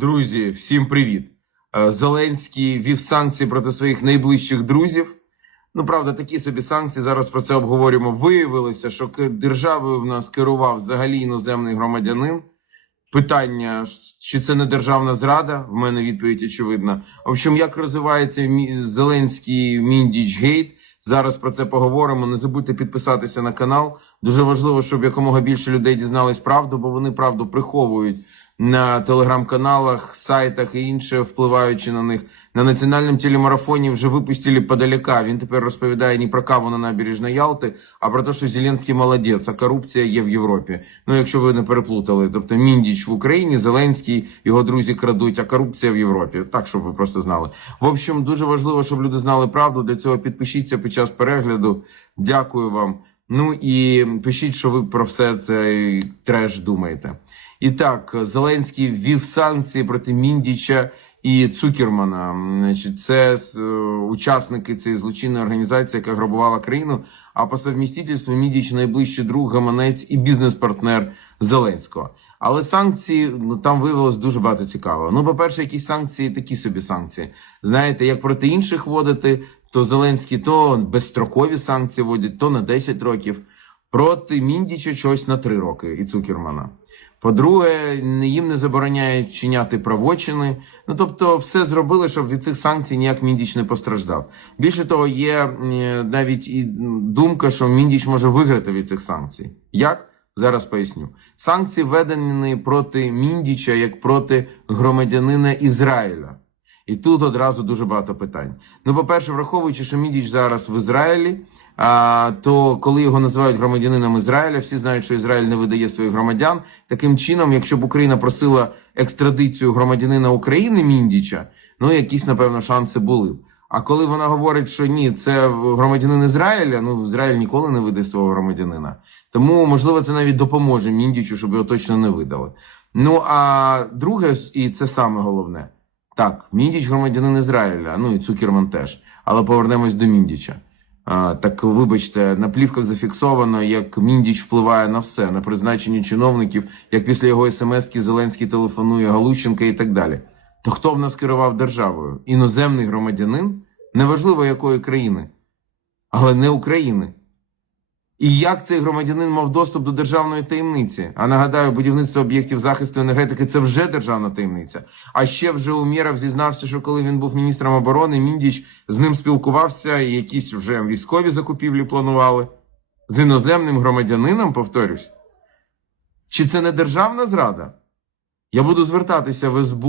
Друзі, всім привіт! Е, Зеленський ввів санкції проти своїх найближчих друзів. Ну, правда, такі собі санкції. Зараз про це обговорюємо. Виявилося, що державою в нас керував взагалі іноземний громадянин. Питання, чи це не державна зрада? В мене відповідь очевидна. В общем, як розвивається Зеленський Міндіч Гейт? Зараз про це поговоримо. Не забудьте підписатися на канал. Дуже важливо, щоб якомога більше людей дізнались правду, бо вони правду приховують на телеграм-каналах, сайтах і інше, впливаючи на них. На національному телемарафоні вже випустили подаляка. Він тепер розповідає не про каву на набережній Ялти, а про те, що Зеленський молодець, а корупція є в Європі. Ну, якщо ви не переплутали, тобто Міндіч в Україні, Зеленський, його друзі крадуть, а корупція в Європі. Так, щоб ви просто знали. В общем, дуже важливо, щоб люди знали правду. Для цього підпишіться під час перегляду. Дякую вам. Ну і пишіть, що ви про все це треш думаєте. І так, Зеленський ввів санкції проти Міндіча і Цукермана. Значить, це е, учасники цієї злочинної організації, яка грабувала країну. А по совмістительству Міндіч найближчий друг, гаманець і бізнес-партнер Зеленського. Але санкції ну там виявилось дуже багато цікавого. Ну, по-перше, якісь санкції, такі собі санкції. Знаєте, як проти інших вводити, то Зеленський то безстрокові санкції вводять, то на 10 років. Проти Міндіча щось на 3 роки і Цукермана. По-друге, їм не забороняють вчиняти правочини. Ну тобто, все зробили, щоб від цих санкцій ніяк Міндіч не постраждав. Більше того, є навіть і думка, що Міндіч може виграти від цих санкцій. Як? Зараз поясню. Санкції введені проти Міндіча як проти громадянина Ізраїля. І тут одразу дуже багато питань. Ну, по-перше, враховуючи, що Мідіч зараз в Ізраїлі, а, то коли його називають громадянином Ізраїля, всі знають, що Ізраїль не видає своїх громадян. Таким чином, якщо б Україна просила екстрадицію громадянина України Міндіча, ну якісь, напевно, шанси були б. А коли вона говорить, що ні, це громадянин Ізраїля, ну Ізраїль ніколи не видає свого громадянина. Тому, можливо, це навіть допоможе Міндічу, щоб його точно не видали. Ну а друге, і це саме головне. Так, Міндіч громадянин Ізраїля, ну і Цукерман теж. Але повернемось до Міндіча. Так вибачте, на плівках зафіксовано, як Міндіч впливає на все, на призначення чиновників, як після його смс-ки Зеленський телефонує Галущенка і так далі. То хто в нас керував державою? Іноземний громадянин? Неважливо якої країни, але не України. І як цей громадянин мав доступ до державної таємниці? А нагадаю, будівництво об'єктів захисту енергетики це вже державна таємниця. А ще вже Умєров зізнався, що коли він був міністром оборони, Міндіч з ним спілкувався і якісь вже військові закупівлі планували. З іноземним громадянином, повторюсь. Чи це не державна зрада? Я буду звертатися в СБУ.